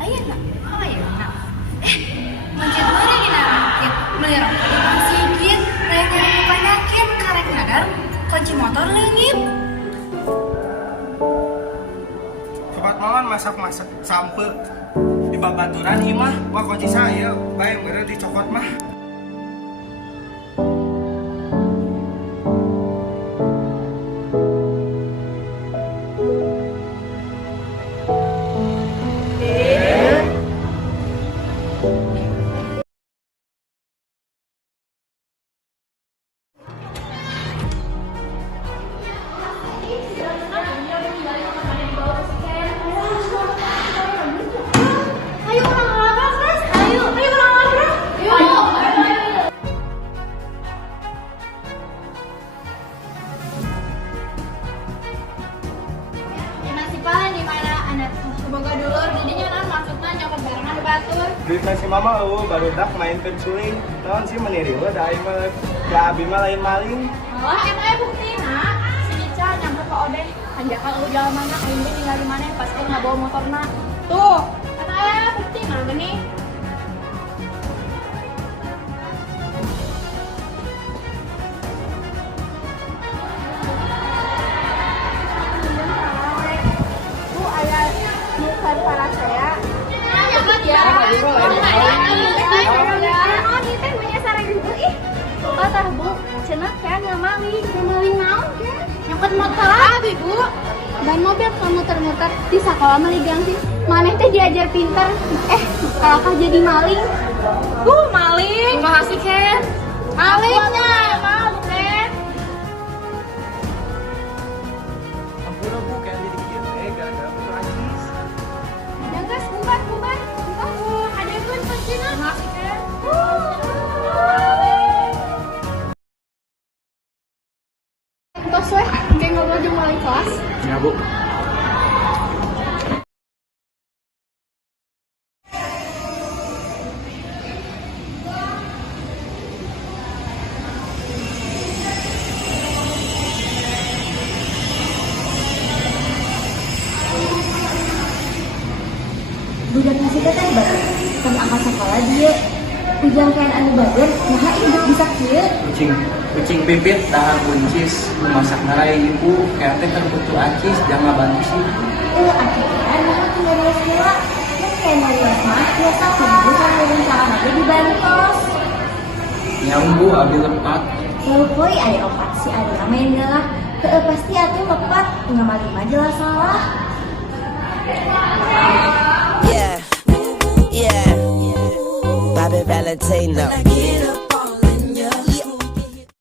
Ayeuna, oh ayeuna. Mencet mana dina rakit, melirang ka di masigit, lain nyari penyakit, karek nyadar, kunci motor leungit. Sobat Mawan masak-masak sampeur di babaturan imah, wah kunci saya, bae bener dicokot mah. Nasipan di mana anak boga dulur jadinya non maksudnya nyokot barengan di batur. Duit nasi mama baru dak main penculing. Naon sih meniri da aing mah da abi mah lain maling. Malah eta ya buktina si Ica nyamper ke Odeh hanjakal jalan mana aing teh tinggal di mana pas aing ngabawa motorna. Tuh, eta ya buktina geuning. Bukan para saya. Ya. Ini teh menyasar gitu ih. Kata Bu, cenah kan ngamaling, ngamaling naon kan? Nyokot motor abi, Bu. Dan mobil kamu muter-muter di sekolah maligang sih. Maneh teh diajar pinter. Kalahkah jadi maling? Maling. Makasih, Ken. Malingnya, maaf, Ken. Ampun Bu, kayak jadi kieu teh gara-gara betul anjis. Jangan bukan. Oh, ada yang pun Cina. Makasih, Ken. Tos weh, kayak ngobrol di mulai kelas. Ya Bu. Budak nasi teh baru kan angkat sekolah dia ujang kain anu bager nah hidup bisa kieu Kucing pipit dahar buncis memasak narai ibu kayak teh terbutuh acis jangan bantu sih akhirnya nah tinggal di sekolah kan kayak Maria mah biasa kudu kan turun sarang aja di bantos nyambu abi lepat poy aya opat si ada main lah pasti atuh lepat ngamalin mah jelas salah. Yeah, Bobby Valentino.